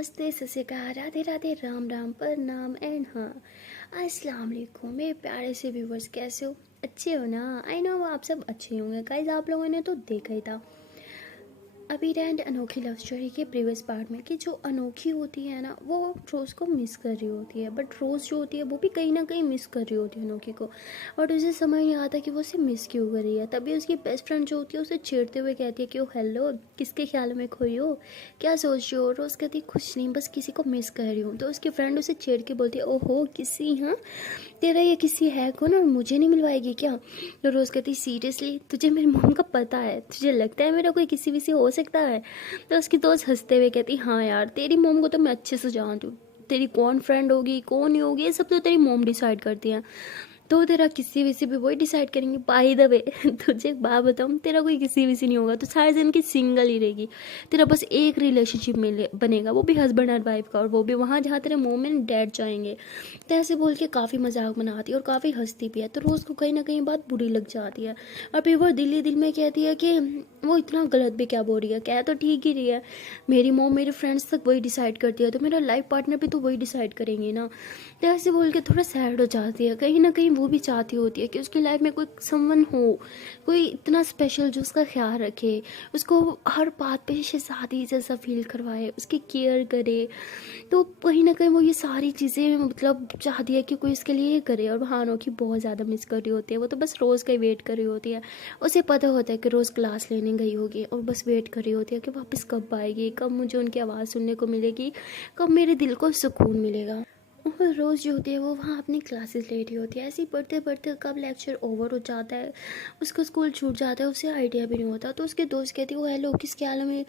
नमस्ते, सत श्री अकाल, राधे राधे, राम राम, प्रणाम एंड हाँ, अस्सलाम वालेकुम मेरे प्यारे से व्यूवर्स। कैसे हो? अच्छे हो ना? आई नो आप सब अच्छे होंगे गाइस। आप लोगों ने तो देखा ही था अभी एंड अनोखी लव स्टोरी के प्रीवियस पार्ट में कि जो अनोखी होती है ना वो रोज़ को मिस कर रही होती है, बट रोज़ जो होती है वो भी कहीं ना कहीं मिस कर रही होती है अनोखी को। बट उसे समझ नहीं आता कि वो उसे मिस क्यों कर रही है। तभी उसकी बेस्ट फ्रेंड जो होती है उसे छेड़ते हुए कहती है कि ओ हेलो, किसके ख्याल में खोई हो, क्या सोच रही हो? रोज़ कहती है कुछ नहीं, बस किसी को मिस कर रही हूँ। तो उसकी फ्रेंड उसे छेड़ के बोलती है ओहो किसी, हाँ तेरा ये किसी है कौन और मुझे नहीं मिलवाएगी क्या? तो रोज़ कहती सीरियसली तुझे मेरी मॉम का पता है? तुझे लगता है मेरा कोई किसी विसी हो सकता है? तो उसकी दोस्त हंसते हुए कहती हाँ यार, तेरी मॉम को तो मैं अच्छे से जानती हूँ। तेरी कौन फ्रेंड होगी कौन नहीं होगी ये सब तो तेरी मॉम डिसाइड करती है। तो तेरा किसी विसी भी वही डिसाइड करेंगे। बाय द वे तुझे एक बात बताऊँ, तेरा कोई किसी विसी नहीं होगा, तो सारे दिन की सिंगल ही रहेगी। तेरा बस एक रिलेशनशिप मिले बनेगा, वो भी हस्बैंड एंड वाइफ का, और वो भी वहाँ जहाँ तेरे मोम एंड डैड जाएंगे। तो ऐसे बोल के काफ़ी मजाक बनाती है और काफ़ी हंसती भी है। तो रोज़ को कहीं ना कहीं बात बुरी लग जाती है और फिर वो दिल ही दिल में कहती है कि वो इतना गलत भी क्या बोल रही है, कह तो ठीक ही रही है। मेरी मॉम मेरे फ्रेंड्स तक वही डिसाइड करती है, तो मेरा लाइफ पार्टनर भी तो वही डिसाइड करेंगे ना। तो ऐसे बोल के थोड़ा सैड हो जाती है। कहीं ना कहीं वो भी चाहती होती है कि उसकी लाइफ में कोई समवन हो, कोई इतना स्पेशल जो उसका ख्याल रखे, उसको हर बात पे शहजादी जैसा फील करवाए, उसकी केयर करे। तो कहीं ना कहीं वो ये सारी चीज़ें मतलब चाहती है कि कोई इसके लिए ये करे। और वहाँ अनोखी बहुत ज़्यादा मिस कर रही होती है। वो तो बस रोज़ का ही वेट कर रही होती है। उसे पता होता है कि रोज़ क्लास लेने गई होगी और बस वेट कर रही होती है कि वापस कब आएगी, कब मुझे उनकी आवाज़ सुनने को मिलेगी, कब मेरे दिल को सुकून मिलेगा। और रोज़ जो होती है वो वहाँ अपनी क्लासेस ले रही होती है। ऐसे ही पढ़ते पढ़ते कब लेक्चर ओवर हो जाता है, उसका स्कूल छूट जाता है, उसे आइडिया भी नहीं होता। तो उसके दोस्त कहती है वो हेलो किसके आलम में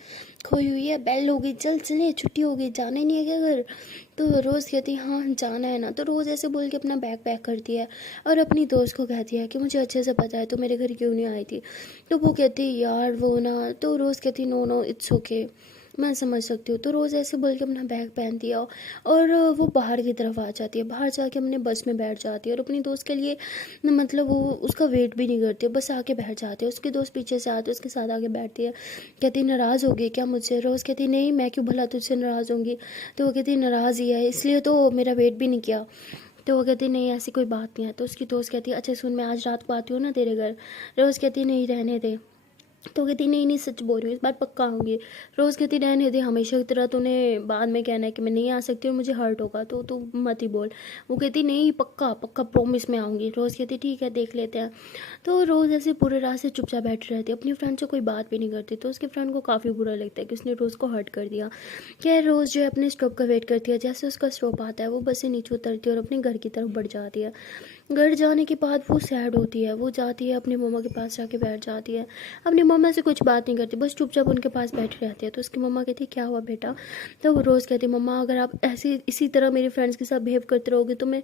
खोई हुई है, बेल हो गई, चल चले छुट्टी हो गई, जाना ही नहीं है क्या घर? तो रोज़ कहती है हाँ जाना है ना। तो रोज़ ऐसे बोल के अपना बैग पैक करती है और अपनी दोस्त को कहती है कि मुझे अच्छे से पता है तो मेरे घर क्यों नहीं आई थी। तो वो कहती है यार वो ना, तो रोज़ कहती नो नो इट्स ओके, मैं समझ सकती हूँ। तो रोज़ ऐसे बोल के अपना बैग पहन दिया और वो बाहर की तरफ आ जाती है। बाहर जाके अपने बस में बैठ जाती है और अपनी दोस्त के लिए मतलब वो उसका वेट भी नहीं करती, बस आके बैठ जाती है। उसकी दोस्त पीछे से आती है, उसके साथ आके बैठती है। कहती नाराज़ होगी क्या मुझसे? रोज़ कहती नहीं, मैं क्यों भला तुझसे नाराज़ होंगी। तो वो कहती नाराज़ ही है, इसलिए तो मेरा वेट भी नहीं किया। तो वो कहती नहीं ऐसी कोई बात नहीं है। तो उसकी दोस्त कहती है अच्छा सुन, मैं आज रात को आती हूँ ना तेरे घर। रोज़ कहती नहीं रहने दे। तो कहती नहीं नहीं सच बोल रही हूँ, इस बार पक्का आऊँगी। रोज़ कहती रहने दे, हमेशा की तरह तूने बाद में कहना है कि मैं नहीं आ सकती और मुझे हर्ट होगा, तो तू मत ही बोल। वो कहती नहीं पक्का पक्का प्रॉमिस में आऊँगी। रोज़ कहती ठीक है देख लेते हैं। तो रोज़ ऐसे पूरे रात से चुपचाप बैठी रहती है, अपनी फ्रेंड से कोई बात भी नहीं करती। तो उसके फ्रेंड को काफ़ी बुरा लगता है कि उसने रोज़ को हर्ट कर दिया। क्या रोज़ जो है अपने स्टॉप का वेट करती है, जैसे उसका स्टॉप आता है वो बस से नीचे उतरती है और अपने घर की तरफ बढ़ जाती है। घर जाने के बाद वो सैड होती है, वो जाती है अपनी मम्मा के पास जाके बैठ जाती है। अपनी मम्मा से कुछ बात नहीं करती, बस चुपचाप उनके पास बैठी रहती है। तो उसकी मम्मा कहती है क्या हुआ बेटा? तो वो रोज़ कहती है मम्मा अगर आप ऐसे इसी तरह मेरे फ्रेंड्स के साथ बिहेव करते रहोगे तो मैं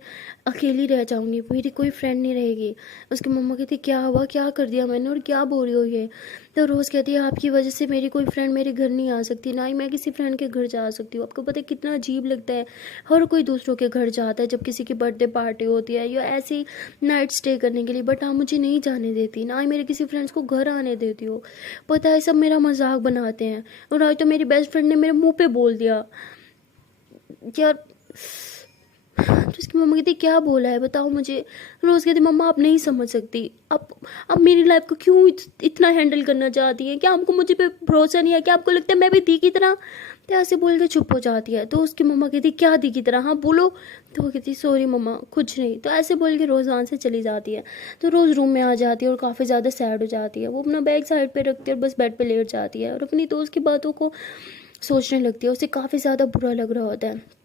अकेली रह जाऊँगी, मेरी कोई फ्रेंड नहीं रहेगी। उसकी मम्मा कहती क्या हुआ, क्या कर दिया मैंने और क्या बोल रही हो ये? तो रोज़ कहती है आपकी वजह से मेरी कोई फ्रेंड मेरे घर नहीं आ सकती, ना ही मैं किसी फ्रेंड के घर जा सकती हूँ। आपको पता है कितना अजीब लगता है, हर कोई दूसरों के घर जाता है जब किसी की बर्थडे पार्टी होती है या ऐसी नाइट स्टे करने के लिए, बट आप मुझे नहीं जाने देती, ना ही मेरे किसी फ्रेंड्स को घर आने देती हो। पता है सब मेरा मजाक बनाते हैं और आज तो मेरी बेस्ट फ्रेंड ने मेरे मुंह पे बोल दिया यार। तो उसकी मम्मा कहती क्या बोला है बताओ मुझे। रोज़ कहती मम्मा आप नहीं समझ सकती, आप मेरी लाइफ को क्यों इतना हैंडल करना चाहती हैं? क्या आपको मुझे पे भरोसा नहीं है? क्या आपको लगता है मैं भी दी की तरह? तो ऐसे बोल के चुप हो जाती है। तो उसकी मम्मा कहती क्या दी की तरह, हाँ बोलो। तो वो कहती सॉरी मम्मा कुछ नहीं। तो ऐसे बोल के रोज़ वहाँ से चली जाती है। तो रोज़ रूम में आ जाती है और काफ़ी ज़्यादा सैड हो जाती है। वो अपना बैग साइड पे रखती है और बस बेड पे लेट जाती है और अपनी दोस्त की बातों को सोचने लगती है। उसे काफ़ी ज़्यादा बुरा लग रहा होता है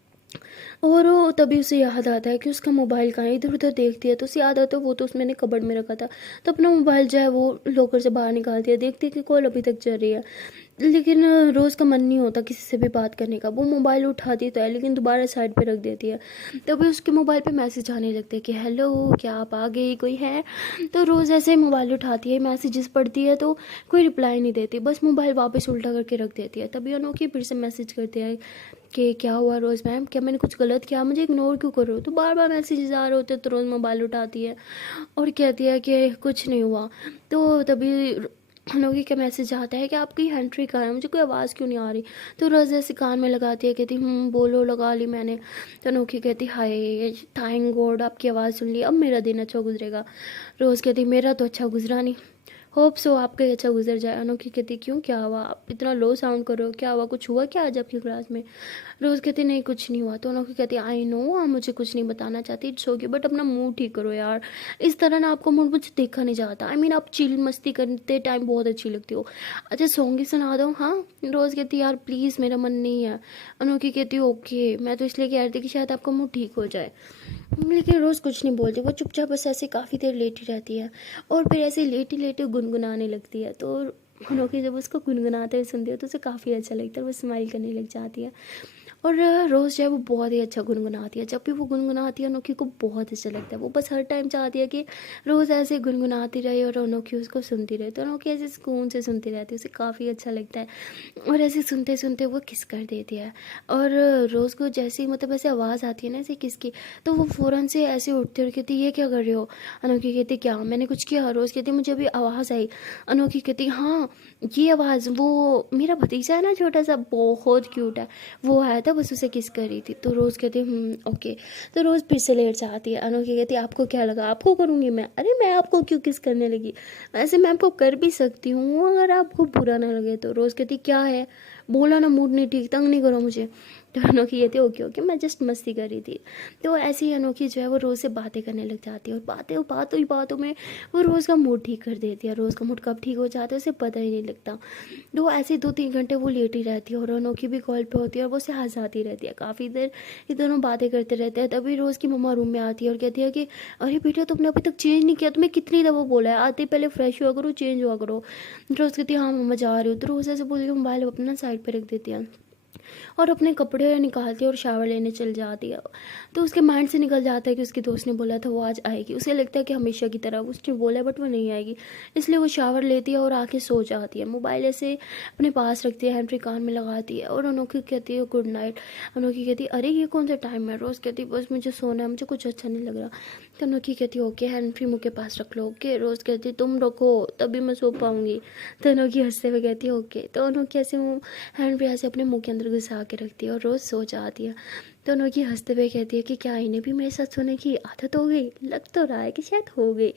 और वो तभी उसे याद आता है कि उसका मोबाइल कहाँ है। इधर उधर देखती है तो उसे याद आता है वो तो मैंने कबर्ड में रखा था। तो अपना मोबाइल जो है वो लॉकर से बाहर निकालती है, देखती है कि कॉल अभी तक चल रही है। लेकिन रोज़ का मन नहीं होता किसी से भी बात करने का। वो मोबाइल उठाती तो है लेकिन दोबारा साइड पे रख देती है। तभी उसके मोबाइल पे मैसेज आने लगते हैं कि हेलो क्या आप आ गई, कोई है? तो रोज़ ऐसे ही मोबाइल उठाती है, मैसेजेस पढ़ती है तो कोई रिप्लाई नहीं देती, बस मोबाइल वापस उल्टा करके रख देती है। तभी अनोखी फिर से मैसेज करते हैं कि क्या हुआ रोज़ मैम, क्या मैंने कुछ गलत किया, मुझे इग्नोर क्यों कर रहे हो? तो बार बार मैसेजेस आ रहे होते तो रोज़ मोबाइल उठाती है और कहती है कि कुछ नहीं हुआ। तो तभी अनोखी का मैसेज आता है कि आपकी एंट्री कहाँ है, मुझे कोई आवाज़ क्यों नहीं आ रही। तो रोज़ ऐसे कान में लगाती है, कहती बोलो, लगा ली मैंने। तो अनोखी कहती हाय थैंक गॉड आपकी आवाज़ सुन ली, अब मेरा दिन अच्छा गुजरेगा। रोज़ कहती मेरा तो अच्छा गुजरा नहीं, होप सो आपका ही अच्छा गुजर जाए। अनोखी कहती क्यों, क्या हुआ, आप इतना लो साउंड कर रहे हो, क्या हुआ, कुछ हुआ क्या आज आपकी क्लास में। रोज़ कहती नहीं कुछ नहीं हुआ। तो अनोखी कहती आई नो आप मुझे कुछ नहीं बताना चाहती, इट्स ओके, बट अपना मूड ठीक करो यार, इस तरह ना आपको मूड मुझे देखा नहीं जाता। आई मीन आप चिल मस्ती करते टाइम बहुत अच्छी लगती हो, अच्छा सॉन्ग ही सुना दो। हाँ, रोज़ कहती यार प्लीज़ मेरा मन नहीं है। अनोखी कहती ओके, मैं तो इसलिए कह रही थी कि शायद आपका मूड ठीक हो जाए। लेकिन रोज़ कुछ नहीं बोलती, वो चुपचाप बस ऐसे काफ़ी देर लेटी रहती है और फिर ऐसे लेटी लेटी गुनगुनाने लगती है। तो अनोखी जब उसको गुनगुनाते हुए सुनती है तो उसे काफ़ी अच्छा लगता है, वो स्माइल करने लग जाती है। और रोज़ जो है वो बहुत ही अच्छा गुनगुनाती है, जब भी वो गुनगुनाती है अनोखी को बहुत अच्छा लगता है। वो बस हर टाइम चाहती है कि रोज़ ऐसे गुनगुनाती रहे और अनोखी उसको सुनती रहे। तो अनोखी ऐसे सुकून से सुनती रहती है, उसे काफ़ी अच्छा लगता है। और ऐसे सुनते सुनते वो किस कर देती है। और रोज़ को जैसे ही मतलब ऐसे आवाज़ आती है ना ऐसे किस की, तो वो फ़ौरन से ऐसे उठती है और कहती ये क्या कर रहे हो। अनोखी कहती क्या मैंने कुछ किया। रोज़ कहती मुझे अभी आवाज़ आई। अनोखी कहती हाँ ये आवाज़, वो मेरा भतीजा है ना छोटा सा, बहुत क्यूट है, वो आया था बस उसे किस कर रही थी। तो रोज़ कहती ओके। तो रोज़ फिर से लेट जाती है। अनोखी कहती आपको क्या लगा आपको करूँगी मैं, अरे मैं आपको क्यों किस करने लगी, वैसे मैं आपको कर भी सकती हूँ अगर आपको बुरा ना लगे तो। रोज़ कहती क्या है, बोला ना मूड नहीं ठीक, तंग नहीं करो मुझे। तो अनोखी कहती ओके ओके मैं जस्ट मस्ती कर रही थी। तो ऐसे ही अनोखी जो है वो रोज़ से बातें करने लग जाती है और बातों में वो रोज़ का मूड ठीक कर देती है। रोज़ का मूड कब ठीक हो जाता है उसे पता ही नहीं लगता। तो ऐसे 2-3 घंटे वो लेटी रहती है और अनोखी भी कॉल पे होती है और वो उसे हंसाती रहती है काफ़ी देर। ये दोनों बातें करते रहते हैं, तभी रोज़ की मम्मा रूम में आती है और कहती है कि अरे बेटा तुमने अभी तक चेंज नहीं किया, तुम्हें कितनी दफ़ा बोला है आते पहले फ्रेश हुआ करो, चेंज हुआ करो। रोज़ कहती है हाँ मम्मा जा रही हूँ। तो रोज़ ऐसे बोल के मोबाइल अपना साइड पर रख देती है और अपने कपड़े निकालती है और शावर लेने चल जाती है। तो उसके माइंड से निकल जाता है कि उसकी दोस्त ने बोला था वो आज आएगी। उसे लगता है कि हमेशा की तरह उसने बोला है बट वो नहीं आएगी, इसलिए वो शावर लेती है और आके सो जाती है। मोबाइल ऐसे अपने पास रखती है, हैंड कान में लगाती है और अनोखी कहती है गुड नाइट। अनोखी कहती है अरे ये कौन सा टाइम है। रोज़ कहती है बस मुझे सोना है, मुझे कुछ अच्छा नहीं लग रहा। तो अनोखी कहती है ओके हैंड फ्री मुँह के पास रख लो। ओके। रोज़ कहती है तुम रखो तभी मैं सो पाऊँगी। तो अनोखी हंसते हुए कहती है ओके। तो अनोखी ऐसे हैंड फ्री ऐसे अपने मुँह के अंदर घुसा के रखती है और रोज़ सो जाती है। तो अनोखी हंसते हुए कहती है कि क्या इन्हें भी मेरे साथ सोने की आदत हो गई, लग तो रहा है कि शायद हो गई।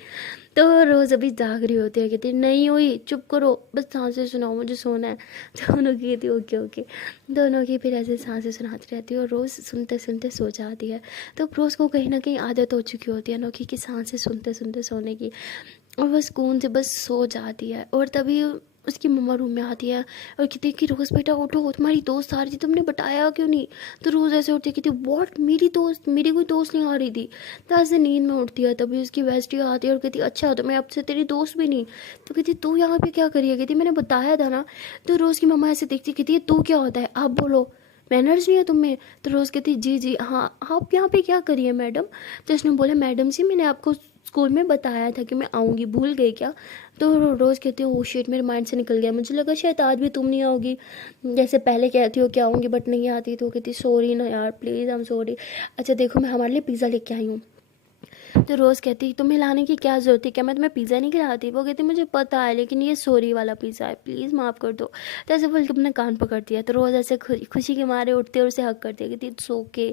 तो रोज़ अभी जाग रही होती है, कहती है नहीं हुई, चुप करो बस सांसें सुनाओ मुझे सोना है। तो अनोखी कहती है ओके ओके। तो अनोखी फिर ऐसे सांसें सुनाती रहती है और रोज़ सुनते सुनते सो जाती है। तो रोज़ को कहीं ना कहीं आदत हो चुकी होती है अनोखी की सांसें सुनते सुनते सोने की, और वह सुकून से बस सो जाती है। और तभी उसकी मम्मा रूम में आती है और कहती है कि रोज़ बेटा उठो, तुम्हारी दोस्त आ रही थी, तुमने बताया क्यों नहीं। तो रोज़ ऐसे उठती है, कहती व्हाट मेरी दोस्त, मेरी कोई दोस्त नहीं आ रही थी। तो ऐसे नींद में उठती है, तभी उसकी बेस्टी आती है और कहती अच्छा तो मैं अब से तेरी दोस्त भी नहीं। तो कहती तू यहाँ पे क्या करिए, कहती मैंने बताया था ना। तो रोज़ की मम्मा ऐसे देखती, कहती है तू क्या होता है आप बोलो, मैनर्स नहीं है तुम्हें। तो रोज़ कहती जी जी हाँ आप यहाँ पे क्या करिए मैडम। तो उसने बोला मैडम जी मैंने आपको स्कूल में बताया था कि मैं आऊँगी, भूल गई क्या। तो रोज़ कहती है ओह शिट मेरे माइंड से निकल गया, मुझे लगा शायद आज भी तुम नहीं आओगी, जैसे पहले कहती हो कि आऊँगी बट नहीं आती। तो कहती सॉरी ना यार प्लीज़ आई एम सॉरी। अच्छा देखो मैं हमारे लिए पिज़्ज़ा लेके आई हूँ। तो रोज़ कहती तुम्हें लाने की क्या ज़रूरत है, क्या मैं तुम्हें पिज़्ज़ा नहीं खिलाती। वो कहती मुझे पता है लेकिन ये सॉरी वाला पिज़्ज़ा है, प्लीज़ माफ़ कर दो। तो ऐसे बोल के अपना कान पकड़ती है। तो रोज़ ऐसे खुशी के मारे उठती है और उसे हक करती है, कहती इट्स ओके।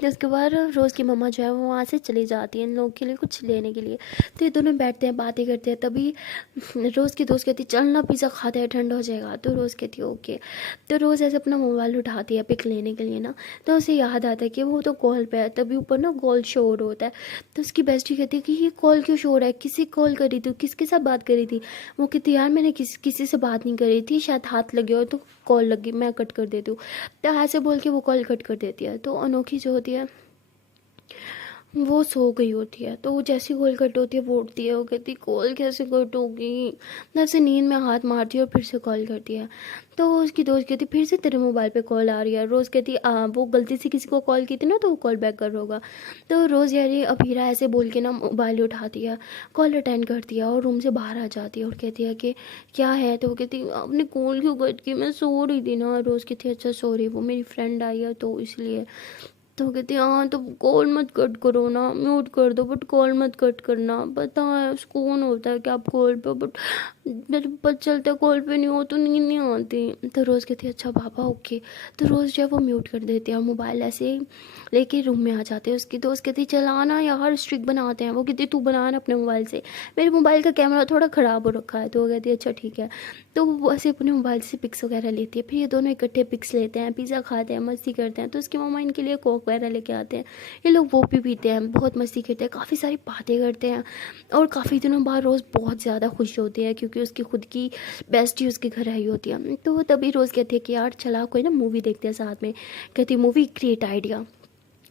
तो उसके बाद रोज़ की मम्मा जो है वो वहाँ से चली जाती है इन लोगों के लिए कुछ लेने के लिए। तो ये दोनों बैठते हैं बातें करते हैं, तभी रोज़ की दोस्त कहती चल ना पिज़्ज़ा खाते हैं ठंडा हो जाएगा। तो रोज़ कहती ओके। तो रोज़ ऐसे अपना मोबाइल उठाती है पिक लेने के लिए ना, तो उसे याद आता है कि वो तो कॉल पे है, तभी ऊपर ना कॉल शो होता है। तो उसकी बेस्टी कहती है कि ये कॉल क्यों शो हो रहा है, किसी कॉल करी थी, किसके साथ बात करी थी। वो कहती यार मैंने किसी से बात नहीं करी थी, शायद हाथ लगे और तो कॉल लगी, मैं कट कर देती हूँ। तो ऐसे बोल के वो कॉल कट कर देती है। तो अनोखी जो होती है वो सो गई होती है। तो वो जैसी कॉल कट होती है वो उठती है, वो कहती कॉल कैसे कट होगी। ऐसे नींद में हाथ मारती है और फिर से कॉल करती है। तो उसकी दोस्त कहती फिर से तेरे मोबाइल पे कॉल आ रही है। रोज़ कहती वो गलती से किसी को कॉल की थी ना तो वो कॉल बैक कर रहा होगा। तो रोज़ यार ये अभीरा ऐसे बोल के ना मोबाइल उठाती है, कॉल अटेंड करती है और रूम से बाहर आ जाती है और कहती है कि क्या है। तो वो कहती आपने कॉल क्यों कट की, मैं सो रही थी ना। रोज़ कहती अच्छा सॉरी वो मेरी फ्रेंड आई है तो इसलिए। तो कहती हाँ तो कॉल मत कट करो ना, म्यूट कर दो बट कॉल मत कट करना, पता है सुकून होता है कि आप कॉल पे, बट मेरे पता चलता कॉल पे नहीं हो तो नींद नहीं आती। तो रोज़ कहती है अच्छा पापा ओके। तो रोज़ जो है वो म्यूट कर देते हैं, मोबाइल ऐसे ही लेके रूम में आ जाते हैं। उसकी दोस्त कहती चलाना यार, स्ट्रिक बनाते हैं। वो कहती तू बनाना अपने मोबाइल से, मेरे मोबाइल का कैमरा थोड़ा ख़राब हो रखा है। तो वो कहती है अच्छा ठीक है। तो वो ऐसे अपने मोबाइल से पिक्स वगैरह लेती है, फिर ये दोनों इकट्ठे पिक्स लेते हैं, पिज़्ज़ा खाते हैं, मस्ती करते हैं। तो उसकी मम्मा इनके लिए कोक वगैरह लेके आते हैं, ये लोग वो भी पीते हैं, बहुत मस्ती करते हैं, काफ़ी सारी बातें करते हैं। और काफ़ी दिनों बाद रोज़ बहुत ज़्यादा खुश होती है क्योंकि उसकी खुद की बेस्टी उसके घर आई होती है। तो वो तभी रोज़ कहती है कि यार चला कोई ना मूवी देखते हैं साथ में। कहती मूवी, ग्रेट आइडिया।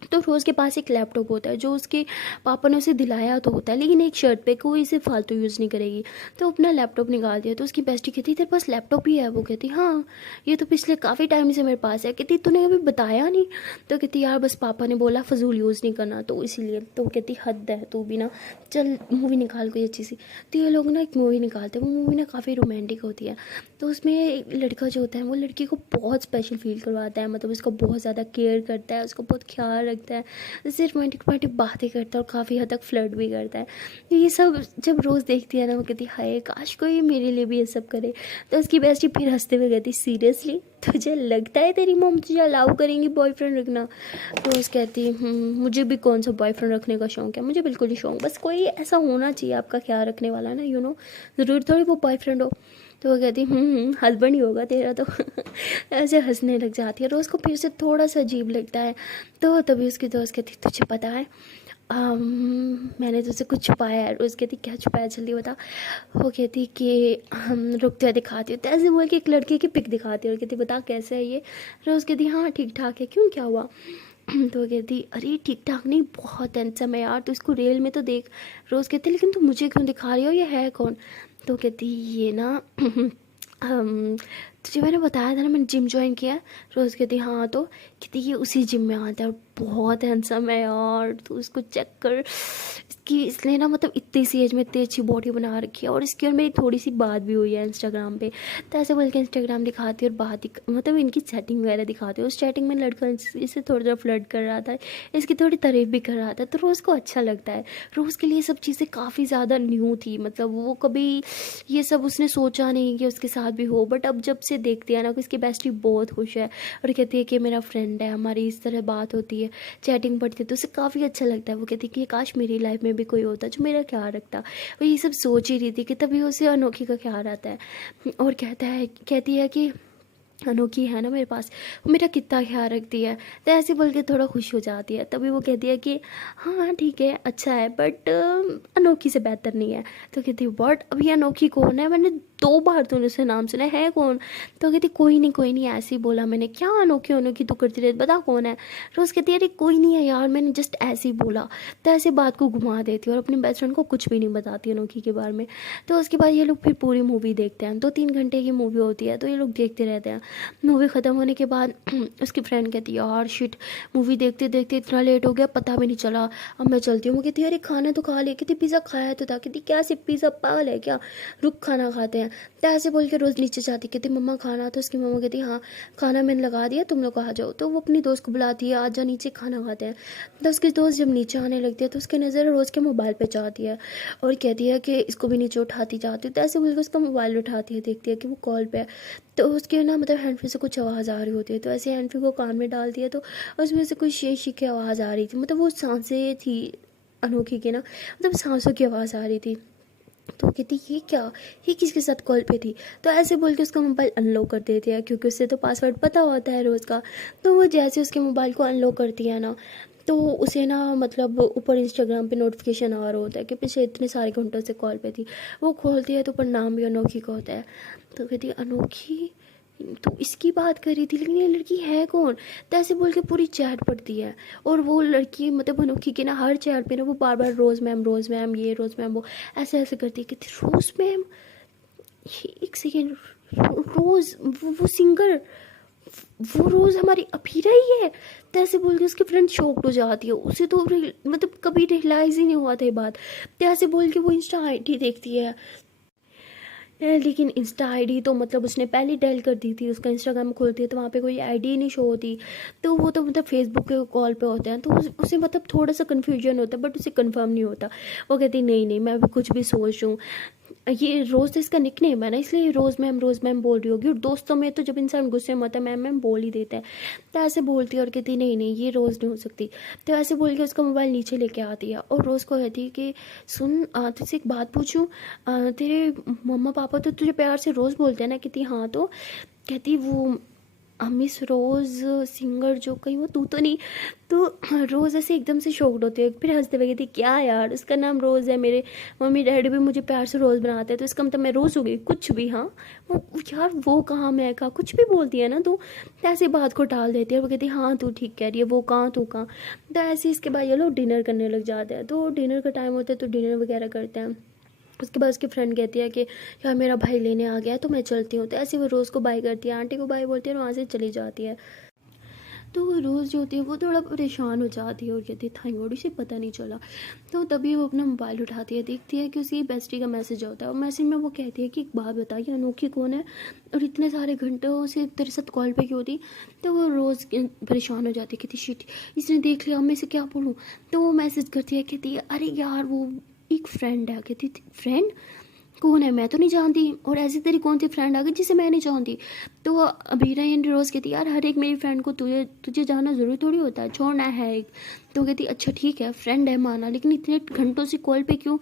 तो रोज़ के पास एक लैपटॉप होता है जो उसके पापा ने उसे दिलाया तो होता है, लेकिन एक शर्ट पे कोई इसे फालतू यूज़ नहीं करेगी। तो अपना लैपटॉप निकाल दिया। तो उसकी बेस्टी कहती तेरे पास लैपटॉप ही है? वो कहती हाँ, ये तो पिछले काफ़ी टाइम से मेरे पास है। कहती तूने कभी बताया नहीं? तो कहती यार बस पापा ने बोला फजूल यूज़ नहीं करना तो इसीलिए। तो कहती हद है तू भी ना, चल मूवी निकाल कोई अच्छी सी। तो ये लोग ना एक मूवी निकालते हैं, वो मूवी ना काफ़ी रोमांटिक होती है। तो उसमें एक लड़का जो होता है वो लड़की को बहुत स्पेशल फील करवाता है, मतलब उसको बहुत ज़्यादा केयर करता है, उसको बहुत ख्याल रखता है, जैसे रोमांटिक रोमांटिक बातें करता है और काफ़ी हद तक फ्लर्ट भी करता है। तो ये सब जब रोज़ देखती है ना वो कहती हाय काश कोई मेरे लिए भी ये सब करे। तो उसकी बेस्टी फिर हंसते हुए कहती सीरियसली तुझे लगता है तेरी मम्मी तुझे अलाउ करेंगी बॉयफ्रेंड रखना? तो रोज़ कहती मुझे भी कौन सा बॉयफ्रेंड रखने का शौक है, मुझे बिल्कुल ही शौक, बस कोई ऐसा होना चाहिए आपका ख्याल रखने वाला ना, ज़रूर थोड़ी वो बॉयफ्रेंड हो। तो वो कहती हस्बैंड ही होगा तेरा तो। ऐसे हंसने लग जाती है। रोज़ को फिर से थोड़ा सा अजीब लगता है। तो तभी उसकी दोस्त कहती तुझे पता है मैंने तुझसे कुछ छुपाया है। रोज़ कहती क्या छुपाया जल्दी बता। वो कहती कि हम रुकते हुए दिखाती हूँ, तो ऐसे बोल के एक लड़के की पिक दिखाती है और कहती बता कैसे है ये। रोज़ कहती हाँ ठीक ठाक है, क्यों क्या हुआ? तो वो कहती अरे ठीक ठाक नहीं, बहुत हैंडसम है यार, तो इसको रियल में तो देख। रोज़ कहती लेकिन तुम मुझे क्यों दिखा रही हो, ये है कौन? तो कहती ये ना तुझे मैंने बताया था ना मैंने जिम ज्वाइन किया है। रोज़ कहती हाँ, तो कहती ये उसी जिम में आता है और बहुत हैंडसम है यार, तो उसको चेक कर, इसकी इसने ना मतलब इतनी सी एज में इतनी अच्छी बॉडी बना रखी है। और इसकी और मेरी थोड़ी सी बात भी हुई है इंस्टाग्राम पे। तो ऐसे बोल के इंस्टाग्राम दिखाती है और बात मतलब इनकी चैटिंग वगैरह दिखाती है। उस चैटिंग में लड़का इससे थोड़ा थोड़ा फ्लर्ट कर रहा था, इसकी थोड़ी तारीफ भी कर रहा था। तो रोज़ को अच्छा लगता है। रोज़ के लिए सब चीज़ें काफ़ी ज़्यादा न्यू थी, मतलब वो कभी ये सब उसने सोचा नहीं कि उसके साथ भी हो। बट अब जब से देखती है ना कि उसकी बेस्टी बहुत खुश है और कहती है कि मेरा फ्रेंड है, हमारी इस तरह बात होती है, चैटिंग पढ़ती है, तो उसे काफ़ी अच्छा लगता है। वो कहती है कि काश मेरी लाइफ में भी कोई होता जो मेरा ख्याल रखता। वो ये सब सोच ही रही थी कि तभी उसे अनोखी का ख्याल आता है और कहती है कि अनोखी है ना मेरे पास, वो मेरा कितना ख्याल रखती है। तो ऐसे बोल के थोड़ा खुश हो जाती है। तभी वो कहती है कि हाँ ठीक है अच्छा है बट अनोखी से बेहतर नहीं है। तो कहती है बट अभी अनोखी कौन है, मैंने 2 बार तूने उसे नाम सुना है कौन? तो कहती कोई नहीं ऐसे ही बोला मैंने, क्या अनोखी अनोखी तू करती रहती, बता कौन है? रोज़ कहती है अरे कोई नहीं है यार, मैंने जस्ट ऐसे ही बोला। तो ऐसे बात को घुमा देती है और अपने बेस्ट फ्रेंड को कुछ भी नहीं बताती अनोखी के बारे में। तो उसके बाद ये लोग फिर पूरी मूवी देखते हैं, 2-3 घंटे की मूवी होती है। तो ये लोग देखते रहते हैं। मूवी ख़त्म होने के बाद उसकी फ्रेंड कहती है यार शिट, मूवी देखते देखते इतना लेट हो गया पता भी नहीं चला, अब मैं चलती हूँ। वो कहती है अरे खाना तो खा ले। कहती पिज़्ज़ा खाया तो था। कहती क्या सिर्फ पिज़्ज़ा पागल है क्या, रुक खाना खाते हैं। तो ऐसे बोल के रोज़ नीचे जाती, कहती मम्मा खाना। तो उसकी मम्मा कहती हाँ खाना मैंने लगा दिया, तुम लोग आ जाओ। तो वो अपनी दोस्त को बुलाती है आ जा नीचे खाना खाते हैं। तो उसकी दोस्त जब नीचे आने लगती है तो उसकी नज़र रोज़ के मोबाइल पर जाती है और कहती है कि इसको भी नीचे उठाती जाती है। तो ऐसे बोल के उसका मोबाइल उठाती है, देखती है कि वो कॉल पे है। तो उसके ना मतलब हैंड फ्री से कुछ आवाज़ आ रही होती है। तो ऐसे हैंड फ्री को कान में डालती है तो उसमें से कुछ शी की आवाज़ आ रही थी, मतलब वो सांसें थी अनोखी की ना, मतलब सांसों की आवाज़ आ रही थी। तो कहती ये क्या, ये किसके साथ कॉल पे थी? तो ऐसे बोल के उसका मोबाइल अनलॉक कर देती है क्योंकि उससे तो पासवर्ड पता होता है रोज़ का। तो वो जैसे उसके मोबाइल को अनलॉक करती है ना, तो उसे ना मतलब ऊपर इंस्टाग्राम पे नोटिफिकेशन आ रहा होता है कि पिछले इतने सारे घंटों से कॉल पे थी। वो खोलती है तो ऊपर नाम भी अनोखी का होता है। तो कहती है अनोखी तो इसकी बात कर रही थी, लेकिन ये लड़की है कौन? तो ऐसे बोल के पूरी चैट पढ़ती है और वो लड़की मतलब अनोखी की ना हर चैट पे ना वो बार बार रोज़ मैम ये रोज़ मैम वो ऐसे ऐसे करती है। कहती रोज़ मैम, एक सेकेंड, रोज़ वो सिंगर, वो रोज़ हमारी अभी रही है? तो ऐसे बोल के उसकी फ्रेंड शॉक्ड हो जाती है। उसे तो मतलब कभी रियलाइज़ ही नहीं हुआ था ये बात। तो ऐसे बोल के वो इंस्टा आईडी देखती है, लेकिन इंस्टा आईडी तो मतलब उसने पहले डिलीट कर दी थी। उसका इंस्टाग्राम खोलती है तो वहाँ पे कोई आईडी नहीं शो होती। तो वो तो मतलब फेसबुक के कॉल पे होते हैं तो उसे मतलब थोड़ा सा कन्फ्यूजन होता है बट उसे कंफर्म नहीं होता। वो कहती नहीं मैं अभी कुछ भी सोच रही हूँ। ये रोज़ इसका निकनेम है ना, इसलिए रोज़ मैम बोल रही होगी। और दोस्तों में तो जब इंसान गुस्से में होता है मैम बोल ही देता है। तो ऐसे बोलती है और कहती नहीं नहीं ये रोज़ नहीं हो सकती। तो ऐसे बोल के उसका मोबाइल नीचे लेके आती है और रोज़ को कहती है कि सुन तुझसे एक बात पूछूं, तेरे मम्मा पापा तो तुझे प्यार से रोज़ बोलते हैं ना? कहती हाँ। तो कहती वो मिस रोज़ सिंगर जो कहीं वो तू तो नहीं? तो रोज़ ऐसे एकदम से शॉक्ड होती है, फिर हंसते हुए कहती क्या यार उसका नाम रोज़ है, मेरे मम्मी डैडी भी मुझे प्यार से रोज़ बनाते हैं, तो इसका मतलब मैं रोज़ हो गई कुछ भी। हाँ वो यार वो कहाँ मैं कहा कुछ भी बोलती है ना तू। तो ऐसी बात को टाल देती है। वो कहती हाँ तू ठीक कह रही है, वो कहाँ तू कहाँ। तो ऐसे इसके बाद ये लोग डिनर करने लग जाते हैं। तो डिनर का टाइम होता है तो डिनर वगैरह करते हैं। उसके बाद उसकी फ्रेंड कहती है कि यार मेरा भाई लेने आ गया है तो मैं चलती हूँ। तो ऐसे वो रोज़ को बाय करती है, आंटी को बाय बोलती है और वहाँ से चली जाती है। तो वो रोज़ जो होती है वो थोड़ा परेशान हो जाती है और कहती है थैंक गॉड इसे पता नहीं चला। तो तभी वो अपना मोबाइल उठाती है, देखती है कि उसकी बेस्टी का मैसेज होता है और मैसेज में वो कहती है कि एक बात बताइए अनोखी कौन है और इतने सारे घंटों से तेरे साथ कॉल पे क्यों थी। तो वो रोज़ परेशान हो जाती है, कहती शिट इसने देख लिया, मैं इसे क्या बोलूँ। तो वो मैसेज करती है, कहती है अरे यार वो एक फ्रेंड है। कहती फ्रेंड कौन है, मैं तो नहीं जानती, और ऐसी तेरी कौन सी फ्रेंड आ गई जिसे मैं नहीं जानती। तो अबीरा एंड रोज़ कहती यार हर एक मेरी फ्रेंड को तुझे तुझे जानना ज़रूरी थोड़ी होता है, छोड़ना है एक। तो कहती अच्छा ठीक है फ्रेंड है माना, लेकिन इतने घंटों से कॉल पे क्यों।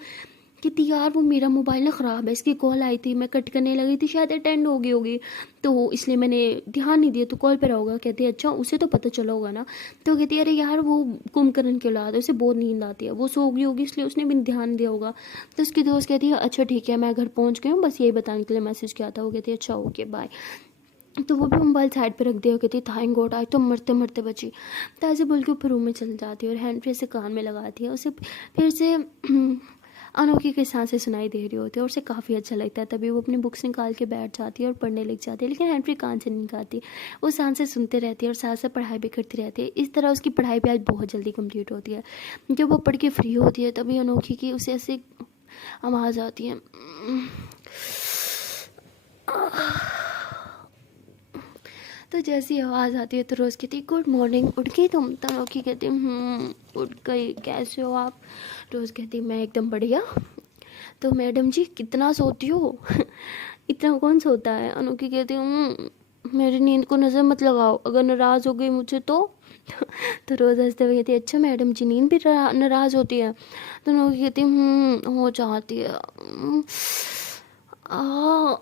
कहती यार वो मेरा मोबाइल ना ख़राब है, इसकी कॉल आई थी मैं कट करने लगी थी, शायद अटेंड हो गई होगी तो इसलिए मैंने ध्यान नहीं दिया, तो कॉल पे रहोगा। कहती है अच्छा उसे तो पता चला होगा ना। तो कहती है अरे यार वो कुंभकर्ण की औलाद है, उसे बहुत नींद आती है, वो सो गई होगी इसलिए उसने भी ध्यान दिया होगा। तो उसकी दोस्त कहती है अच्छा ठीक है मैं घर पहुँच गई हूँ, बस यही बताने के लिए मैसेज किया था। वो कहती है अच्छा ओके बाय। तो वो भी मोबाइल साइड पे रख दिया, कहती थैंक गॉड आज तो मरते मरते बची। तो ऐसे बोल के ऊपर रूम में चल जाती है और हैंड फ्री से कान में लगाती है। उसे फिर से अनोखी की सांसें सुनाई दे रही होती है और उसे काफ़ी अच्छा लगता है। तभी वो अपनी बुक्स निकाल के बैठ जाती है और पढ़ने लग जाती है, लेकिन हैंड फ्री कान से नहीं निकालती। वो सांसें सुनते रहती है और साथ साथ पढ़ाई भी करती रहती है। इस तरह उसकी पढ़ाई भी आज बहुत जल्दी कंप्लीट होती है। जब वो पढ़ के फ्री होती है तभी अनोखी की उसे ऐसे आवाज़ आती है। तो जैसी आवाज़ आती है तो रोज़ कहती गुड मॉर्निंग, उठ गई तुम? तो अनोखी कहती उठ गई, कैसे हो आप? रोज़ कहती मैं एकदम बढ़िया। तो मैडम जी कितना सोती हो? इतना कौन सोता है? अनोखी कहती मेरी नींद को नज़र मत लगाओ, अगर नाराज़ हो गई मुझे तो। तो रोज़ हंसते हुए कहती अच्छा मैडम जी नींद भी नाराज़ होती है? तो अनोखी कहती हो जाती है। आ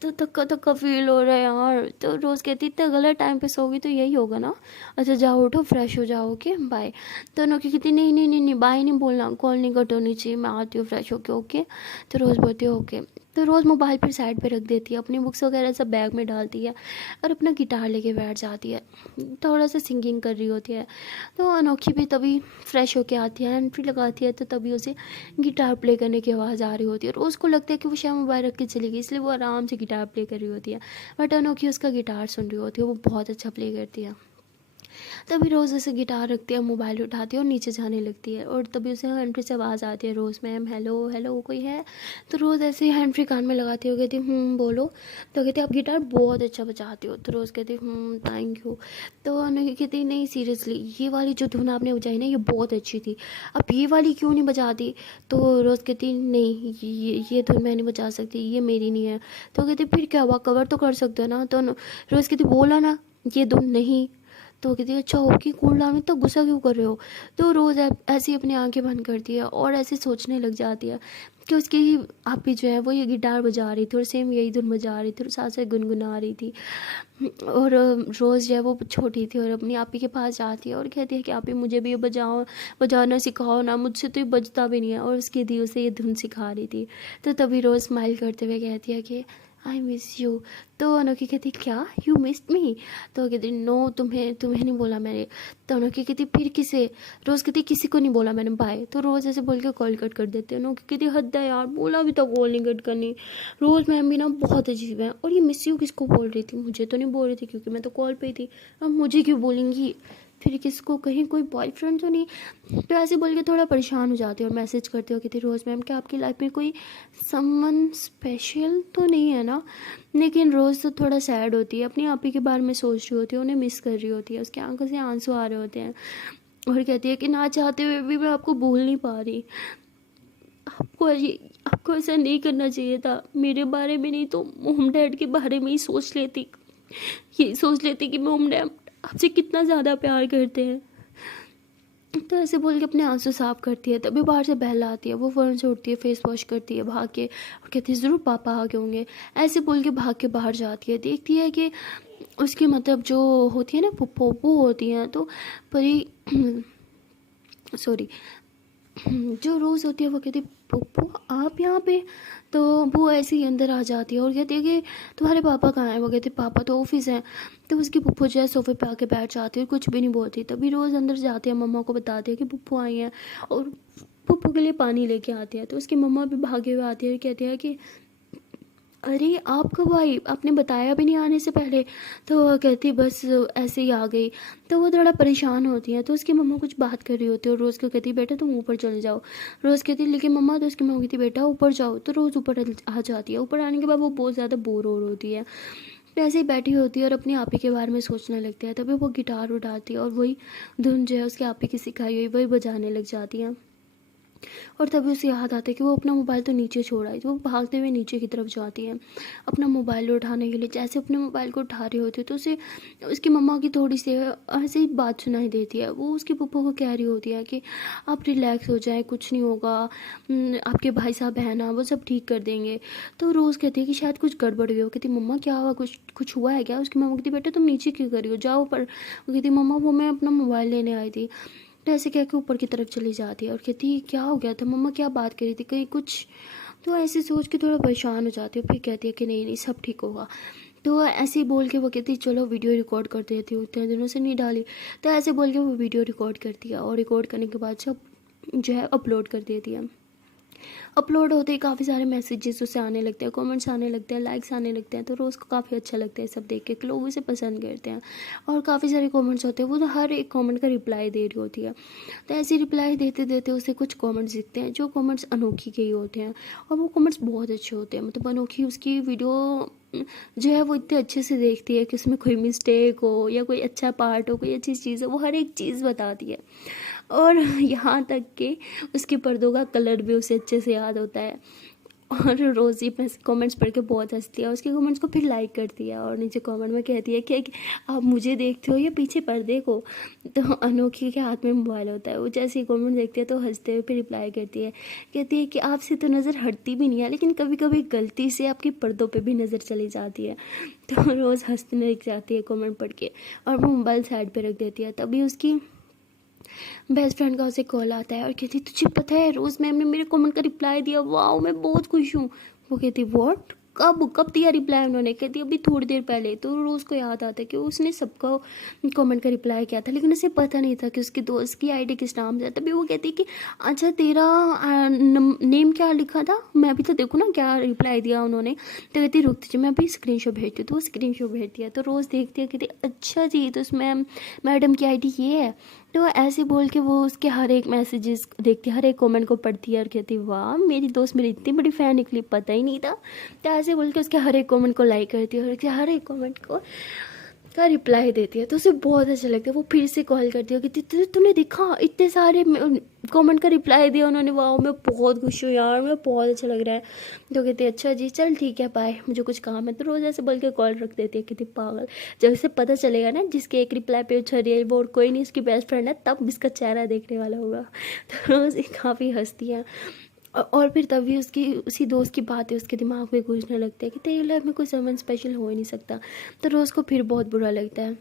तो थक्का थक्का फील हो रहा है यार। तो रोज़ कहती इतना गलत टाइम पे सोगी तो यही होगा ना। अच्छा जाओ उठो फ्रेश हो जाओ ओके बाय। तो अनोखी कहती नहीं नहीं नहीं नहीं बाय नहीं बोलना, कॉल नहीं कट होनी चाहिए, मैं आती हूँ फ्रेश होके ओके। तो रोज़ बोलती है ओके। तो रोज़ मोबाइल पर साइड पे रख देती है, अपनी बुक्स वगैरह सब बैग में डालती है और अपना गिटार लेके बैठ जाती है, थोड़ा सा सिंगिंग कर रही होती है। तो अनोखी भी तभी फ्रेश होके आती है, हैंड फ्री लगाती है, तो तभी उसे गिटार प्ले करने की आवाज़ आ रही होती है और उसको लगता है कि वो शायद मोबाइल रख के चली गई, इसलिए वो आराम से गिटार प्ले कर रही होती है। बट अनोखी उसका गिटार सुन रही होती है, वो बहुत अच्छा प्ले करती है। तभी रोज़ ऐसे गिटार रखती है, मोबाइल उठाती है और नीचे जाने लगती है और तभी उसे हैंड फ्री से आवाज़ आती है रोज़ मैम हेलो हेलो कोई है? तो रोज़ ऐसे ही हैंड फ्री कान में लगाती हो, कहती बोलो। तो कहती आप गिटार बहुत अच्छा बजाती हो। तो रोज़ कहती थैंक यू। तो अनोखी कहती नहीं सीरियसली ये वाली जो धुन आपने बजाई ना ये बहुत अच्छी थी, अब ये वाली क्यों नहीं बजाती? तो रोज़ कहती नहीं ये धुन मैं नहीं बजा सकती, ये मेरी नहीं है। तो कहती फिर क्या हुआ, कवर तो कर सकते हो ना। तो रोज़ कहती बोला ना ये धुन नहीं। तो कहती है अच्छा ओके कूल डाउन, तो गुस्सा क्यों कर रहे हो? तो रोज़ ऐसी अपनी आंखें बंद करती है और ऐसे सोचने लग जाती है कि उसकी आपी जो है वो ये गिटार बजा रही थी और सेम यही धुन बजा रही थी और साथ साथ गुनगुना रही थी। और रोज़ जो है वो छोटी थी और अपनी आपी के पास जाती है और कहती है कि आपी मुझे भी ये बजाना सिखाओ ना, मुझसे तो ये बजता भी नहीं है, और उसकी दी उसे ये धुन सिखा रही थी। तो तभी रोज़ स्माइल करते हुए कहती है कि आई मिस यू। तो अनोखी कहती क्या यू मिस्ड मी? तो कहती नो तुम्हें तुम्हें नहीं बोला मैंने। तो अनोखी कहती फिर किसे? रोज़ कहती किसी को नहीं बोला मैंने बाय। तो रोज़ ऐसे बोल के कॉल कट कर देते हैं। अनोखी कहती हद है यार, बोला भी तो कॉल नहीं कट करनी। रोज़ मैम भी ना बहुत अजीब है, और ये मिस यू किसको बोल रही थी? मुझे तो नहीं बोल रही थी क्योंकि मैं तो कॉल पे ही थी, अब मुझे क्यों बोलेंगी? फिर किसको, कहीं कोई बॉयफ्रेंड तो नहीं? तो ऐसे बोल के थोड़ा परेशान हो जाती है और मैसेज करती हो कि रोज़ मैम क्या आपकी लाइफ में कोई समवन स्पेशल तो नहीं है ना? लेकिन रोज़ तो थोड़ा सैड होती है, अपनी आप ही के बारे में सोच रही होती है, उन्हें मिस कर रही होती है, उसकी आंखों से आंसू आ रहे होते हैं और कहती है कि ना चाहते हुए भी मैं आपको भूल नहीं पा रही, आपको आपको ऐसा नहीं करना चाहिए था। मेरे बारे में नहीं तो मोम डैड के बारे में ही सोच लेती, ये सोच लेती कि मोम डैड आपसे कितना ज़्यादा प्यार करते हैं। तो ऐसे बोल के अपने आंसू साफ करती है। तभी बाहर से बहला आती है, वो फ़ौरन से उठती है, फेस वॉश करती है, भाग के और कहती है ज़रूर पापा आ गए होंगे। ऐसे बोल के भाग के बाहर जाती है, देखती है कि उसकी मतलब जो होती है ना पुप्पो, वो होती हैं तो परी सॉरी जो रोज़ होती है वो कहती है पप्पू आप यहाँ पे। तो वो ऐसे ही अंदर आ जाती है और कहती है कि तुम्हारे पापा कहाँ हैं। वो कहते पापा तो ऑफिस हैं। तो उसकी पप्पू जो है सोफे पे आके बैठ जाती है और कुछ भी नहीं बोलती। तभी रोज़ अंदर जाती है, मम्मा को बताती है कि पप्पू आई हैं और पप्पू के लिए पानी लेके आती है। तो उसकी मम्मा भी भागे हुए आती है और कहती है कि अरे आप कब आई, आपने बताया भी नहीं आने से पहले। तो वो कहती बस ऐसे ही आ गई। तो वो थोड़ा परेशान होती है। तो उसकी मम्मा कुछ बात कर रही होती है और रोज़ को कहती बेटा तुम ऊपर चले जाओ। रोज़ कहती लेकिन मम्मा, तो उसकी मम्मा कहती बेटा ऊपर जाओ। तो रोज़ ऊपर आ जाती है। ऊपर आने के बाद वो बहुत ज़्यादा बोर हो रही होती है, तो ऐसे ही बैठी होती है और अपनी आपी के बारे में सोचने लगती है। तभी वो गिटार उठाती है और वही धुन जो है उसकी आपी की सिखाई हुई वही बजाने लग जाती है। और तभी उसे याद आता है कि वो अपना मोबाइल तो नीचे छोड़ आई। तो वो भागते हुए नीचे की तरफ जाती है अपना मोबाइल उठाने के लिए। जैसे अपने मोबाइल को उठा रही होती है तो उसे उसकी मम्मा की थोड़ी सी ऐसे ही बात सुनाई देती है। वो उसकी पप्पा को कह रही होती है कि आप रिलैक्स हो जाए, कुछ नहीं होगा, आपके भाई साहब हैं ना, वो सब ठीक कर देंगे। तो रोज़ कहती है कि शायद कुछ गड़बड़ हुई हो। कहती मम्मा क्या हुआ, कुछ हुआ है क्या। उसकी मम्मा कहती बेटा तुम नीचे क्यों कर रही हो, जाओ ऊपर। वो कहती मम्मा वो मैं अपना मोबाइल लेने आई थी। तो ऐसे कह के ऊपर की तरफ चली जाती है और कहती क्या हो गया था मम्मा, क्या बात करी थी, कहीं कुछ। तो ऐसे सोच के थोड़ा परेशान हो जाती है। फिर कहती है कि नहीं नहीं सब ठीक होगा। तो ऐसे ही बोल के वो कहती चलो वीडियो रिकॉर्ड कर देती हूँ, इतने दिनों से नहीं डाली। तो ऐसे बोल के वो वीडियो रिकॉर्ड करती है और रिकॉर्ड करने के बाद सब जो है अपलोड कर देती है। अपलोड होते ही काफ़ी सारे मैसेजेस उसे आने लगते हैं, कमेंट्स आने लगते हैं, लाइक्स आने लगते हैं। तो रोज़ को काफ़ी अच्छा लगता है सब देख के, लोग उसे पसंद करते हैं। और काफ़ी सारे कमेंट्स होते हैं, वो तो हर एक कमेंट का रिप्लाई दे रही होती है। तो ऐसे रिप्लाई देते देते उसे कुछ कमेंट्स दिखते हैं जो कमेंट्स अनोखी के ही होते हैं और वो कमेंट्स बहुत अच्छे होते हैं। मतलब अनोखी उसकी वीडियो जो है वो इतने अच्छे से देखती है कि उसमें कोई मिस्टेक हो या कोई अच्छा पार्ट हो, कोई अच्छी चीज़ हो, वो हर एक चीज़ बताती है। और यहाँ तक कि उसके पर्दों का कलर भी उसे अच्छे से याद होता है। और रोज़ी में कमेंट्स पढ़ के बहुत हंसती है, उसके कमेंट्स को फिर लाइक करती है और नीचे कमेंट में कहती है कि आप मुझे देखते हो या पीछे पर्दे को। तो अनोखी के हाथ में मोबाइल होता है, वो जैसे ही कमेंट देखती है तो हंसते हुए फिर रिप्लाई करती है, कहती है कि आपसे तो नज़र हटती भी नहीं है लेकिन कभी कभी गलती से आपकी पर्दों पे भी नज़र चली जाती है। तो रोज़ हंसने लग जाती है कमेंट पढ़ के और वो मोबाइल साइड पर रख देती है। तभी उसकी बेस्ट फ्रेंड का उसे कॉल आता है और कहती तुझे पता है रोज़ मैम ने मेरे कमेंट का रिप्लाई दिया, वाह मैं बहुत खुश हूँ। वो कहती व्हाट, कब कब दिया रिप्लाई उन्होंने। कहती अभी थोड़ी देर पहले। तो रोज़ को याद आता है कि उसने सबका कमेंट का रिप्लाई किया था लेकिन उसे पता नहीं था कि उसकी दोस्त की आईडी किस नाम से। तभी वो कहती कि अच्छा तेरा नेम क्या लिखा था, मैं भी तो देखूँ ना क्या रिप्लाई दिया उन्होंने। तो कहती रुक तुझे मैं अभी स्क्रीनशॉट भेजती हूँ। तो वो स्क्रीनशॉट भेजती है। तो रोज़ देखती है कहती अच्छा जी तो उसमें मैडम की आईडी ये है। तो ऐसे बोल के वो उसके हर एक मैसेजेस देखती है, हर एक कमेंट को पढ़ती है और कहती वाह मेरी दोस्त मेरी इतनी बड़ी फ़ैन निकली, पता ही नहीं था। तो ऐसे बोल के उसके हर एक कमेंट को लाइक करती है और उसके हर एक कमेंट को का रिप्लाई देती है। तो उसे बहुत अच्छा लगता है। वो फिर से कॉल करती है कि तूने देखा इतने सारे कमेंट का रिप्लाई दिया उन्होंने, वाह मैं बहुत खुश हूँ यार, मैं बहुत अच्छा लग रहा है। तो कहती है अच्छा जी चल ठीक है बाय, मुझे कुछ काम है। तो रोज़ ऐसे बोल के कॉल रख देती है। कहती पागल, जब इसे पता चलेगा ना जिसके एक रिप्लाई पे उछल रही है वो और कोई नहीं उसकी बेस्ट फ्रेंड है, तब इसका चेहरा देखने वाला होगा। तो रोज़ काफ़ी हंसती है और फिर तभी उसकी उसी दोस्त की बातें उसके दिमाग में गूंजने लगती है कि तेरी लाइफ में कोई समन स्पेशल हो ही नहीं सकता। तो रोज़ को फिर बहुत बुरा लगता है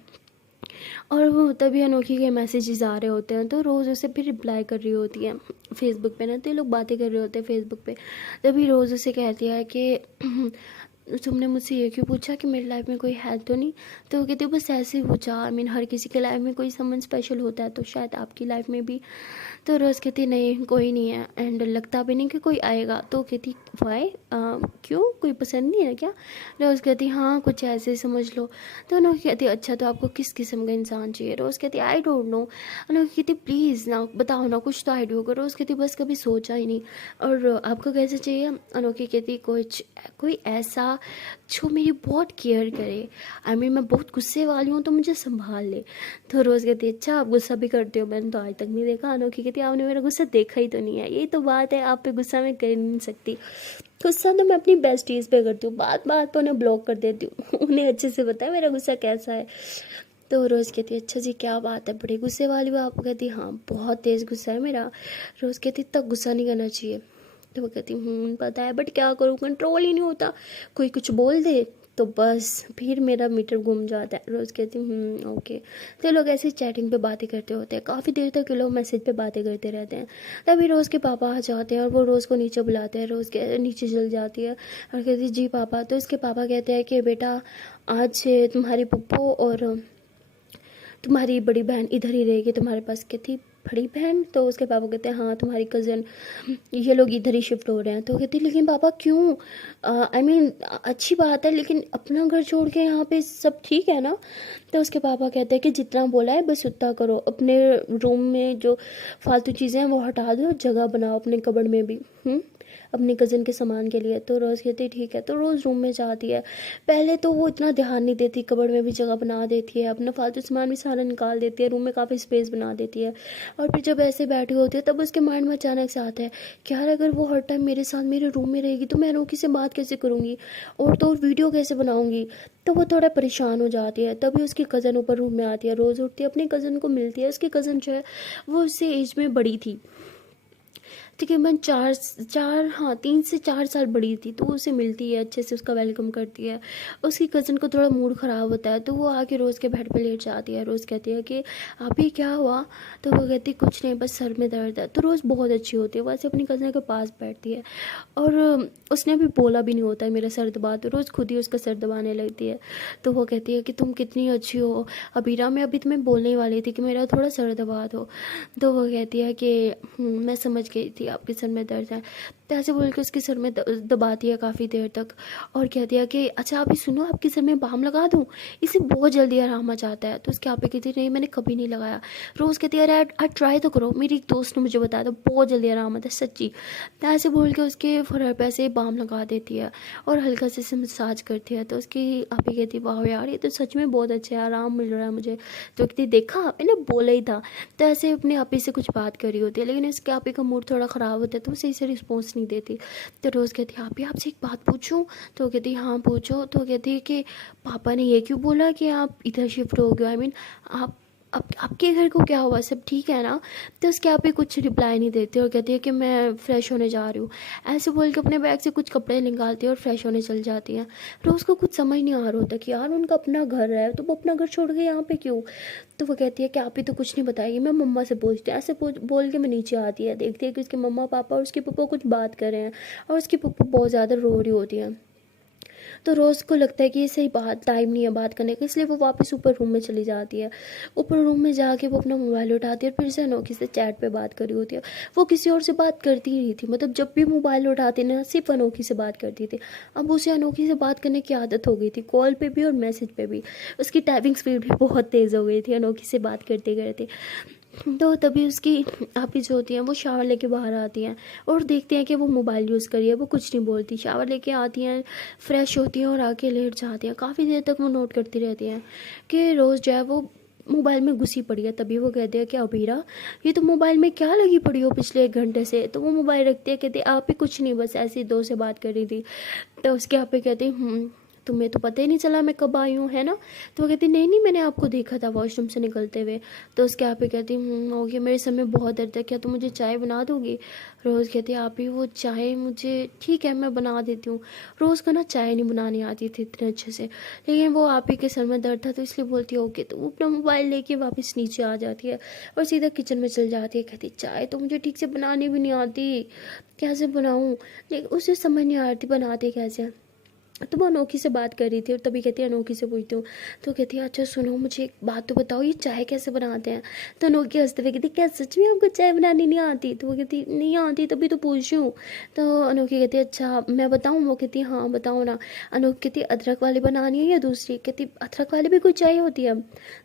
और वो तभी अनोखी के मैसेजेस आ रहे होते हैं। तो रोज़ उसे फिर रिप्लाई कर रही होती है फेसबुक पे ना। तो ये लोग बातें कर रहे होते हैं फेसबुक पे। तभी रोज़ उसे कहती है कि तुमने मुझसे ये क्यों पूछा कि मेरी लाइफ में कोई है तो नहीं। तो वो कहती है बस ऐसे ही पूछा, आई मीन हर किसी के लाइफ में कोई समन स्पेशल होता है तो शायद आपकी लाइफ में भी। तो रोज़ कहती नहीं कोई नहीं है एंड लगता भी नहीं कि कोई आएगा। तो कहती वाई क्यों, कोई पसंद नहीं है क्या। रोज़ कहती हाँ कुछ ऐसे ही समझ लो। तो उन्होंने कहती अच्छा तो आपको किस किस्म का इंसान चाहिए। रोज़ कहती आई डोंट नो। उन्होंने कहती प्लीज़ ना बताओ ना, कुछ तो आइडिया होगा। रोज़ कहती बस कभी सोचा ही नहीं। और आपको कैसे चाहिए। अनोखी कहती कोई ऐसा जो मेरी बहुत केयर करे। आई मीन मैं बहुत गुस्से वाली हूँ तो मुझे संभाल ले। तो रोज़ कहती है अच्छा आप गुस्सा भी करते हो, मैंने तो आज तक नहीं देखा। अनोखी कहती है आपने मेरा गुस्सा देखा ही तो नहीं है। यही तो बात है, आप पे गुस्सा मैं कर नहीं सकती। गुस्सा तो मैं अपनी बेस्टीज़ पे करती हूँ, बात बात पे उन्हें ब्लॉक कर देती हूँ। उन्हें अच्छे से पता है मेरा गुस्सा कैसा है। तो रोज़ कहती है अच्छा जी क्या बात है, बड़े गुस्से वाली हो आप? कहती हाँ बहुत तेज़ गुस्सा है मेरा। रोज़ कहती इतना गुस्सा नहीं करना चाहिए। तो वो कहती पता है बट क्या करूँ, कंट्रोल ही नहीं होता। कोई कुछ बोल दे तो बस फिर मेरा मीटर घूम जाता है। रोज़ कहती ओके। तो लोग ऐसे चैटिंग पे बातें करते होते हैं, काफ़ी देर तक लोग मैसेज पे बातें करते रहते हैं। तभी रोज़ के पापा आ जाते हैं और वो रोज़ को नीचे बुलाते हैं। रोज़ के नीचे चल जाती है और कहती जी पापा। तो इसके पापा कहते हैं कि बेटा आज से तुम्हारी पप्पो और तुम्हारी बड़ी बहन इधर ही रहेगी तुम्हारे पास। कहती बड़ी बहन? तो उसके पापा कहते हैं हाँ तुम्हारी कज़न, ये लोग इधर ही शिफ्ट हो रहे हैं। तो कहती लेकिन पापा क्यों? आई मीन अच्छी बात है लेकिन अपना घर छोड़ के यहाँ पे सब ठीक है ना? तो उसके पापा कहते हैं कि जितना बोला है बस उतना करो, अपने रूम में जो फालतू चीज़ें हैं वो हटा दो, जगह बनाओ अपने कबर्ड में भी अपनी कज़न के सामान के लिए। तो रोज़ कहती ठीक है। तो रोज़ रूम में जाती है। पहले तो वो इतना ध्यान नहीं देती, कबर्ड में भी जगह बना देती है, अपना फालतू सामान भी सारा निकाल देती है, रूम में काफ़ी स्पेस बना देती है। और फिर जब ऐसे बैठी होती है तब उसके माइंड में अचानक से आता है कि यार अगर वो हर टाइम मेरे साथ मेरे रूम में रहेगी तो मैं अनोखी से बात कैसे करूँगी और तो वीडियो कैसे बनाऊँगी। तो वो थोड़ा परेशान हो जाती है। तभी उसकी कज़न ऊपर रूम में आती है, रोज़ उठती है, अपनी कज़न को मिलती है। उसकी कज़न जो है वो उससे एज में बड़ी थी, तकरीबन 3 से 4 साल बड़ी थी। तो वो उसे मिलती है, अच्छे से उसका वेलकम करती है। उसकी कज़न को थोड़ा मूड ख़राब होता है तो वो आके रोज़ के बेड पे लेट जाती है। रोज़ कहती है कि अभी क्या हुआ? तो वो कहती कुछ नहीं बस सर में दर्द है। तो रोज़ बहुत अच्छी होती है, वो ऐसे अपनी कज़न के पास बैठती है और उसने अभी बोला भी नहीं होता है मेरा सर दबा, तो रोज़ खुद ही उसका सर दबाने लगती है। तो वो कहती है कि तुम कितनी अच्छी हो अबीरा, मैं अभी तुम्हें बोलने वाली थी कि मेरा थोड़ा सर दबा दो। तो वो कहती है कि मैं समझ गई थी आपके सर में दर्द है। तो ऐसे बोल के उसके सर में दबाती है काफ़ी देर तक और कहती है कि अच्छा अभी सुनो आपके सर में बाम लगा दूँ, इससे बहुत जल्दी आराम आ जाता है। तो उसके आप पे कहती नहीं मैंने कभी नहीं लगाया। रोज़ कहती है अरे आज ट्राई तो करो, मेरी एक दोस्त ने मुझे बताया था बहुत जल्दी आराम आता है सच्ची। तो ऐसे बोल के उसके फुर पे ऐसे बाम लगा देती है और हल्का से मसाज करती है। तो उसकी आप ही कहती वाह यार ये तो सच में बहुत अच्छा है, आराम मिल रहा है मुझे। तो कहती देखा मैंने बोला ही था। तो ऐसे अपने आप ही से कुछ बात कर रही होती है लेकिन इसके आप ही का मूड थोड़ा ख़राब होता है तो वो सही से रिस्पॉन्स नहीं देती। तो रोज़ कहती है आप ही आपसे एक बात पूछूं? तो कहती हाँ पूछो। तो कहती है कि पापा ने ये क्यों बोला कि आप इधर शिफ्ट हो गए? आई मीन आप आपके घर को क्या हुआ, सब ठीक है ना? तो उसके आप ही कुछ रिप्लाई नहीं देती और कहती है कि मैं फ़्रेश होने जा रही हूँ। ऐसे बोल के अपने बैग से कुछ कपड़े निकालती है और फ्रेश होने चल जाती है। रोज़ को कुछ समझ नहीं आ रहा होता कि यार उनका अपना घर है तो वो अपना घर छोड़ के यहाँ पे क्यों? तो वो कहती है कि आप ही तो कुछ नहीं बताएगी, मैं मम्मा से पूछती हूँ। ऐसे बोल के मैं नीचे आती है, देखती है कि उसके मम्मा पापा और उसके पप्पा कुछ बात कर रहे हैं और उसकी पप्पा बहुत ज़्यादा रो रही होती है। तो रोज़ को लगता है कि ये सही बात टाइम नहीं है बात करने का, इसलिए वो वापस ऊपर रूम में चली जाती है। ऊपर रूम में जाके वो अपना मोबाइल उठाती है और फिर से अनोखी से चैट पे बात कर रही होती है। वो किसी और से बात करती ही नहीं थी, मतलब जब भी मोबाइल उठाती ना सिर्फ अनोखी से बात करती थी। अब उसे अनोखी से बात करने की आदत हो गई थी, कॉल पे भी और मैसेज पे भी। उसकी टाइपिंग स्पीड भी बहुत तेज़ हो गई थी अनोखी से बात करते करते। तो तभी उसकी आपी जो होती हैं वो शावर लेके बाहर आती हैं और देखते हैं कि वो मोबाइल यूज़ करी है। वो कुछ नहीं बोलती, शावर लेके आती हैं, फ्रेश होती हैं और आके लेट जाती हैं। काफ़ी देर तक वो नोट करती रहती हैं कि रोज़ जो है वो मोबाइल में घुसी पड़ी है। तभी वो कहते हैं कि अबीरा ये तो मोबाइल में क्या लगी पड़ी हो पिछले 1 घंटे से? तो वो मोबाइल रखती है, कहती आप ही कुछ नहीं बस ऐसे ही दोस्त से बात कर रही थी। तो उसके आप पे कहते तुम्हें तो पता ही नहीं चला मैं कब आई हूँ है ना? तो वो कहती नहीं नहीं मैंने आपको देखा था वॉशरूम से निकलते हुए। तो उसके आप ही कहती ओके मेरे सर में बहुत दर्द है, क्या तुम मुझे चाय बना दोगी? रोज़ कहती आप ही वो चाय मुझे ठीक है मैं बना देती हूँ। रोज़ को ना चाय नहीं बनानी आती थी इतने अच्छे से, लेकिन वो आप ही के सर में दर्द था तो इसलिए बोलती है ओके। तो वो अपना मोबाइल लेके वापस नीचे आ जाती है और सीधा किचन में चल जाती है। कहती चाय तो मुझे ठीक से बनानी भी नहीं आती, कैसे बनाऊँ? लेकिन उसे समझ नहीं आ रही थी बनाते कैसे। तो वो अनोखी से बात कर रही थी और तभी कहती है अनोखी से पूछती हूँ। तो कहती है अच्छा सुनो मुझे एक बात तो बताओ ये चाय कैसे बनाते हैं? तो अनोखी हंसते हुए कहती क्या सच में आपको चाय बनानी नहीं आती? तो वो कहती नहीं आती तभी तो पूछ रही हूँ। तो अनोखी कहती है अच्छा मैं बताऊँ? वो कहती हाँ बताओ ना। अनोखी कहती अदरक वाली बनानी है या दूसरी? कहती अदरक वाली भी कोई चाय होती है?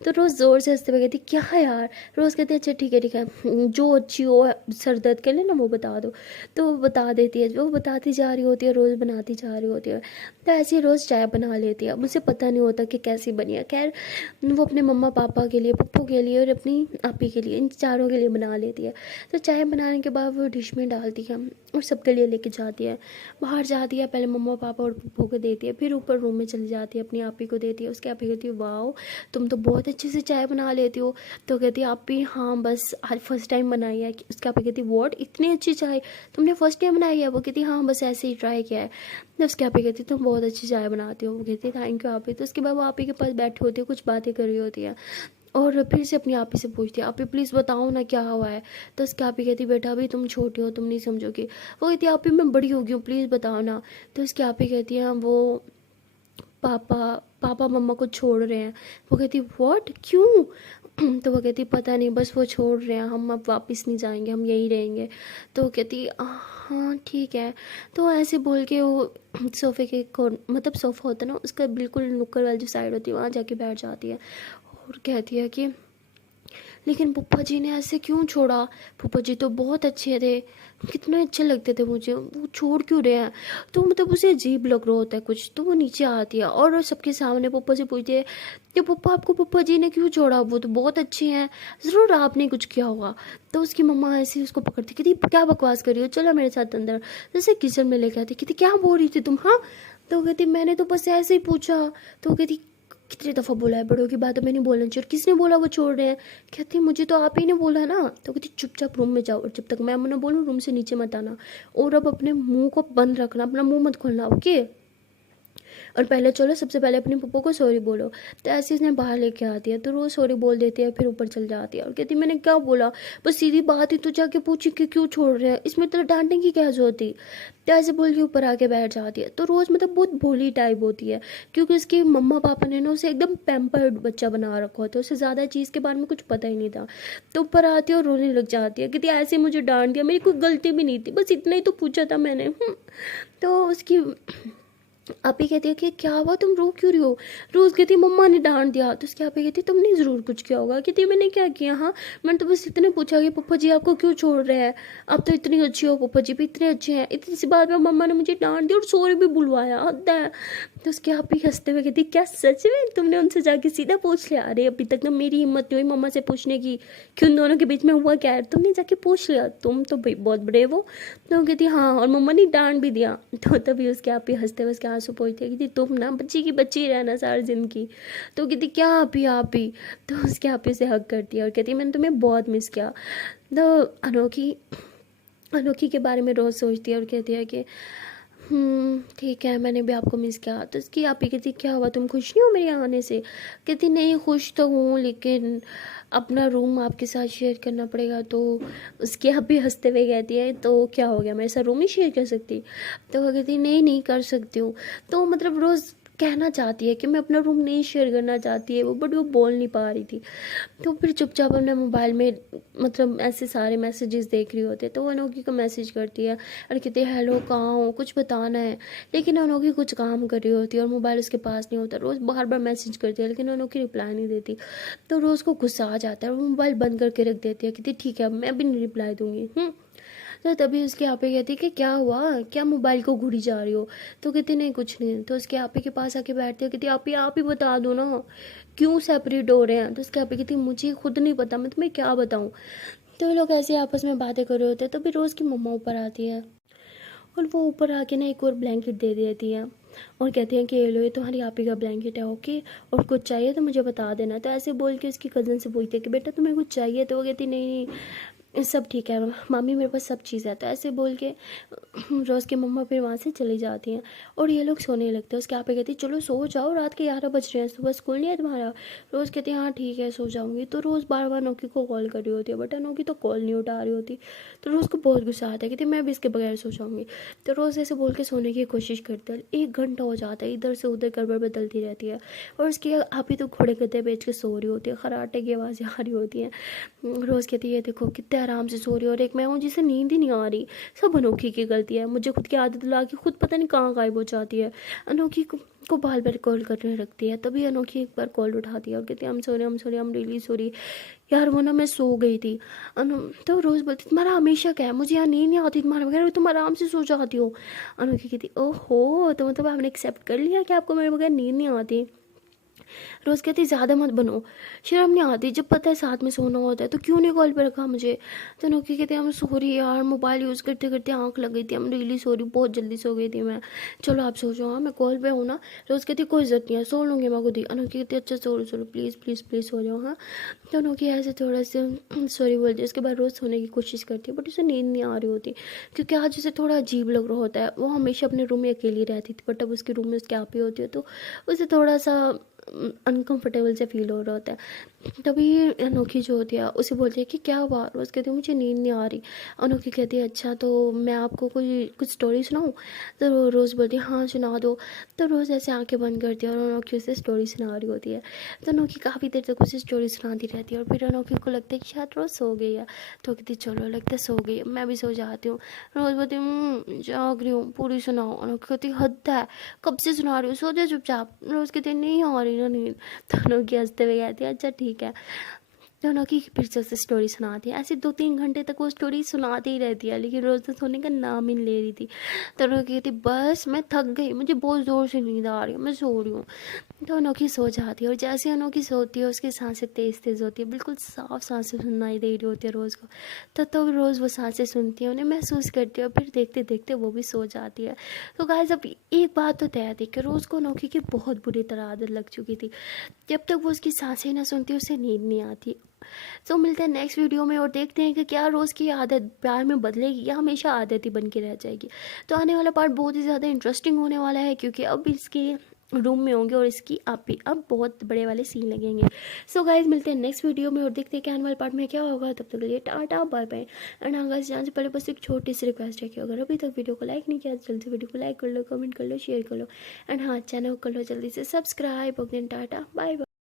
तो रोज़ ज़ोर से हंसते हुए कहती क्या है यार? रोज़ कहती है अच्छा ठीक है जो अच्छी हो सर दर्द के लिए ना वो बता दो। तो वो बता देती है, जो बताती जा रही होती है रोज़ बनाती जा रही होती है। तो ऐसे ही रोज़ चाय बना लेती है। मुझे पता नहीं होता कि कैसी बनी है। खैर वो अपने मम्मा पापा के लिए, पप्पू के लिए और अपनी आपी के लिए, इन चारों के लिए बना लेती है। तो चाय बनाने के बाद वो डिश में डालती है और सबके लिए लेके जाती है। बाहर जाती है, पहले मम्मा पापा और पप्पू को देती है, फिर ऊपर रूम में चली जाती है, अपनी आपी को देती है। उसकी आपी कहती है वाह तुम तो बहुत अच्छे से चाय बना लेती हो। तो कहती है आपी हाँ बस आज फर्स्ट टाइम बनाई है। उसकी आपी कहती है वॉट इतनी अच्छी चाय तुमने फर्स्ट टाइम बनाई है? वो कहती हाँ बस ऐसे ही ट्राई किया है। तो उसकी आपी कहती तुम बहुत अच्छी चाय बनाती हो। वो कहती है थैंक यू आपी। तो उसके बाद वो आपी के पास बैठी होती है, कुछ बातें कर रही होती है और फिर से अपनी आपी से पूछती है आपी प्लीज़ बताओ ना क्या हुआ है। तो उसकी आपी कहती बेटा अभी तुम छोटे हो, तुम नहीं समझोगी। वो कहती है आपी मैं बड़ी हो गई हूँ, प्लीज़ बताओ ना। तो उसकी आपी कहती है वो पापा पापा मम्मा को छोड़ रहे हैं। वो कहती व्हाट क्यों? तो वो कहती पता नहीं बस वो छोड़ रहे हैं, हम अब वापस नहीं जाएंगे, हम यहीं रहेंगे। तो वो कहती हाँ ठीक है। तो ऐसे बोल के वो सोफ़े के मतलब सोफ़ा होता है ना उसका बिल्कुल नुक्कड़ वाली जो साइड होती है वहाँ जाके बैठ जाती है और कहती है कि लेकिन पप्पा जी ने ऐसे क्यों छोड़ा? पप्पा जी तो बहुत अच्छे थे, कितने अच्छे लगते थे मुझे, वो छोड़ क्यों रहे हैं? तो मतलब उसे अजीब लग रहा होता है कुछ। तो वो नीचे आती है और सबके सामने पप्पा से पूछती है कि पप्पा आपको पप्पा जी ने क्यों छोड़ा? वो तो बहुत अच्छे हैं, ज़रूर आपने कुछ किया होगा। तो उसकी मम्मा ऐसे ही उसको पकड़ती कहती क्या बकवास कर रही हो, चलो मेरे साथ अंदर। जैसे किचन में लेके आती कहती क्या बोल रही थी तुम? हाँ। तो वो कहती मैंने तो बस ऐसे ही पूछा। तो वो कहती कितनी दफ़ा बोला है बड़ों की बात में नहीं बोलना चाहिए, और किसने बोला वो छोड़ रहे हैं? कहती मुझे तो आप ही ने बोला ना। तो कहती चुपचाप रूम में जाओ और जब तक मैं ना बोलूँ रूम से नीचे मत आना, और अब अपने मुंह को बंद रखना, अपना मुंह मत खोलना, ओके? और पहले चलो सबसे पहले अपने पप्पू को सॉरी बोलो। तो ऐसे इसने बाहर लेके आती है तो रोज़ सॉरी बोल देती है, फिर ऊपर चल जाती है और कहती मैंने क्या बोला, बस सीधी बात ही तो जाके पूछी कि क्यों छोड़ रहे हैं, इसमें तो डांटने की क्या जरूरत थी। तो ऐसे बोल के ऊपर आके बैठ जाती है। तो रोज़ मतलब बहुत भोली टाइप होती है क्योंकि उसके मम्मा पापा ने ना उसे एकदम पैम्पर्ड बच्चा बना रखा होता है, उसे ज़्यादा चीज़ के बारे में कुछ पता ही नहीं था। तो ऊपर आती है और रोने लग जाती है, कहती ऐसे मुझे डांट दिया, मेरी कोई गलती भी नहीं थी, बस इतना ही तो पूछा था मैंने। तो उसकी आपी कहती है कि क्या हुआ, तुम रो क्यों रही हो? रोज़ कहती मम्मा ने डांट दिया। तो उसकी आपी कहती तुमने ज़रूर कुछ किया होगा। कहती मैंने क्या किया? हाँ मैंने तो बस इतने पूछा कि पप्पा जी आपको क्यों छोड़ रहे हैं, आप तो इतनी अच्छी हो, पप्पा जी भी इतने अच्छे हैं, इतनी सी बात में मम्मा ने मुझे डांट दी और सॉरी भी बुलवाया, हद है। तो उसकी आपी हंसते हुए कहती क्या सच में तुमने उनसे जाके सीधा पूछ लिया? अरे अभी तक ना मेरी हिम्मत नहीं हुई मम्मा से पूछने की कि उन दोनों के बीच में हुआ क्या है, तुमने जाके पूछ लिया, तुम तो भाई बहुत बड़े हो। तो कहती हाँ और मम्मा ने डांट भी दिया। तो तभी उसके आपी हंसते हुए उसके आंसू पोंछते कहती तुम ना बच्ची की बच्ची रहना सारी जिंदगी। तो कहती क्या आप ही। तो उसके आपी से हक करती है और कहती मैंने तुम्हें बहुत मिस किया। तो अनोखी अनोखी के बारे में रोज़ सोचती है और कहती है कि ठीक है मैंने भी आपको मिस किया। तो उसकी आपी कहती क्या हुआ, तुम खुश नहीं हो मेरे आने से? कहती नहीं खुश तो हूँ लेकिन अपना रूम आपके साथ शेयर करना पड़ेगा। तो उसकी आपी हंसते हुए कहती है तो क्या हो गया, मेरे साथ रूम ही शेयर कर सकती? तो वो कहती नहीं नहीं कर सकती हूँ। तो मतलब रोज़ कहना चाहती है कि मैं अपना रूम नहीं शेयर करना चाहती है वो, बट वो बोल नहीं पा रही थी। तो फिर चुपचाप अपने मोबाइल में मतलब ऐसे सारे मैसेजेस देख रही होती है। तो वो अनोखी को मैसेज करती है और कहती है हेलो कहाँ हो, कुछ बताना है। लेकिन अनोखी कुछ काम कर रही होती है और मोबाइल उसके पास नहीं होता। रोज़ बार बार मैसेज करती है लेकिन अनोखी रिप्लाई नहीं देती। तो रोज़ को गुस्सा आ जाता है और मोबाइल बंद करके रख देती है, कहती ठीक है मैं भी नहीं रिप्लाई दूंगी। तो तभी उसके आपे कहती कि क्या हुआ, क्या मोबाइल को घूरी जा रही हो? तो कहती नहीं कुछ नहीं। तो उसके आपे के पास आके बैठती है, कहती आप ही बता दो ना क्यों सेपरेट हो रहे हैं? तो उसके आपे कहती मुझे खुद नहीं पता, मैं तुम्हें क्या बताऊँ। तो ये लोग ऐसे आपस में बातें कर रहे होते हैं। तो फिर रोज़ की मम्मा ऊपर आती है और वो ऊपर आके ना एक और ब्लैंकेट दे देती है और कहती हैं कि ये लो ये तुम्हारी आपी का ब्लैंकेट है, ओके, और कुछ चाहिए तो मुझे बता देना। तो ऐसे बोल के उसकी कज़न से पूछती है कि बेटा तुम्हें कुछ चाहिए? तो वो कहती नहीं सब ठीक है मामी, मेरे पास सब चीज़ है। तो ऐसे बोल के रोज़ की मम्मा फिर वहाँ से चली जाती हैं और ये लोग सोने लगते हैं। उसके आप कहती चलो सो जाओ, रात के 11 बज रहे हैं, सुबह स्कूल नहीं है तुम्हारा? रोज़ कहती है हाँ ठीक है सो जाऊँगी। तो रोज़ बार बार नौकी को कॉल कर रही होती है बट नौकी तो कॉल नहीं उठा रही होती। तो रोज़ को बहुत गुस्सा आता है, कहती मैं भी इसके बगैर सो जाऊँगी। तो रोज़ ऐसे बोल के सोने की कोशिश करते हैं। 1 घंटा हो जाता है, इधर से उधर गड़बड़ बदलती रहती है और उसकी आप ही तो घोड़े गद्दे बेच के सो रही होती है, खराटे की आवाज़ें आ रही होती हैं। रोज़ कहती है देखो कितने आराम से सो रही है और एक मैं हूँ जिसे नींद ही नहीं आ रही। सब अनोखी की गलती है, मुझे खुद की आदत ला के खुद पता नहीं कहाँ गायब हो जाती है। अनोखी को बार बार कॉल करने रखती है, तभी अनोखी एक बार कॉल उठाती है और कहती है हम सॉरी, हम सॉरी, हम रियली सॉरी यार, वो ना मैं सो गई थी। तो रोज़ बोलती तुम्हारा हमेशा क्या है, मुझे यहाँ नींद नहीं आती तुम्हारे बगैर, तुम आराम से सो जाती हो। अनोखी कहती ओहो, तो मतलब आपने एक्सेप्ट कर लिया कि आपको मेरे बगैर नींद नहीं आती। रोज़ कहती ज़्यादा मत बनो, शर्म नहीं आती, जब पता है साथ में सोना होता है तो क्यों नहीं कॉल पे रखा मुझे। तो नोकी कहती हम सॉरी यार, मोबाइल यूज़ करते करते आँख लग गई थी, हम रियली सॉरी, बहुत जल्दी सो गई थी मैं। चलो आप सो जाओ, हाँ मैं कॉल पे हूँ ना। रोज़ कहती कोई इज़्ज़त नहीं है, सो लूँगी मैं खुद ही। अनोखी कहती अच्छा sorry sorry, please please please सो जाओ हाँ। तो अनोखी ऐसे थोड़ा सा सॉरी बोलती है, उसके बाद रोज़ सोने की कोशिश करती है, बट उसे नींद नहीं आ रही होती क्योंकि आज उसे थोड़ा अजीब लग रहा होता है। वो हमेशा अपने रूम में अकेली रहती थी, बट अब उसके रूम में उसकी आप ही होती है तो उसे थोड़ा सा अनकंफर्टेबल से फील हो रहा होता है। तभी अनोखी जो होती है उसे बोलती है कि क्या हुआ। रोज़ कहती है मुझे नींद नहीं आ रही। अनोखी कहती है अच्छा तो मैं आपको कोई कुछ स्टोरी सुनाऊँ। तो रोज़ बोलती है हाँ सुना दो। तो रोज़ ऐसे आंखें बंद करती है और अनोखी उसे स्टोरी सुना रही होती है। तो अनोखी काफ़ी देर तक उसे स्टोरी सुनाती रहती है और फिर अनोखी को लगता है कि शायद रोज़ सो गई है। तो कहती चलो लगता है सो गई है, मैं भी सो जाती हूँ। रोज़ बोलती जाग रही हूँ, पूरी सुनाओ। अनोखी कहती हद है, कब से सुना रही हूँ, सो जा चुपचाप। रोज़ कहती नहीं आ रही ना नींद। तो अनोखी हंसते हुए कहती है अच्छा ठीक है। तो अनोखी फिर से उसे स्टोरी सुनाती है। ऐसे 2-3 घंटे तक वो स्टोरी सुनाती ही रहती है, लेकिन रोज़ तो सोने का नाम ही नहीं ले रही थी। तो अनोखी कहती बस मैं थक गई, मुझे बहुत ज़ोर से नींद आ रही है, मैं सो रही हूँ। तो अनोखी सो जाती है और जैसे अनोखी सोती है उसकी सांसें तेज़ तेज़ होती है, बिल्कुल साफ सांसें सुनाई दे रही होती है रोज़ को। तो रोज़ वो सांसें सुनती है, उन्हें महसूस करती है और फिर देखते देखते वो भी सो जाती है। तो गाइस अब एक बात तो तय थी कि रोज़ को अनोखी की बहुत बुरी तरह आदत लग चुकी थी। जब तक वो उसकी सांसें ना सुनती उसे नींद नहीं आती। तो मिलते हैं नेक्स्ट वीडियो में और देखते हैं कि क्या रोज़ की आदत प्यार में बदलेगी या हमेशा आदत ही बन के रह जाएगी। तो आने वाला पार्ट बहुत ही ज़्यादा इंटरेस्टिंग होने वाला है क्योंकि अब इसके रूम में होंगे और इसकी आप भी अब बहुत बड़े वाले सीन लगेंगे। सो गाइज मिलते हैं नेक्स्ट वीडियो में और देखते हैं कि आने वाले पार्ट में क्या होगा। तब तक के लिए टाटा बाय बाय। एंड हाँ गाइज जाने से पहले बस एक छोटी सी रिक्वेस्ट है कि अगर अभी तक वीडियो को लाइक नहीं किया जल्दी से वीडियो को लाइक कर लो, कमेंट कर लो, शेयर कर लो। एंड हाँ चैनल को कर लो जल्दी से subscribe. Okay tata bye bye.